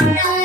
no.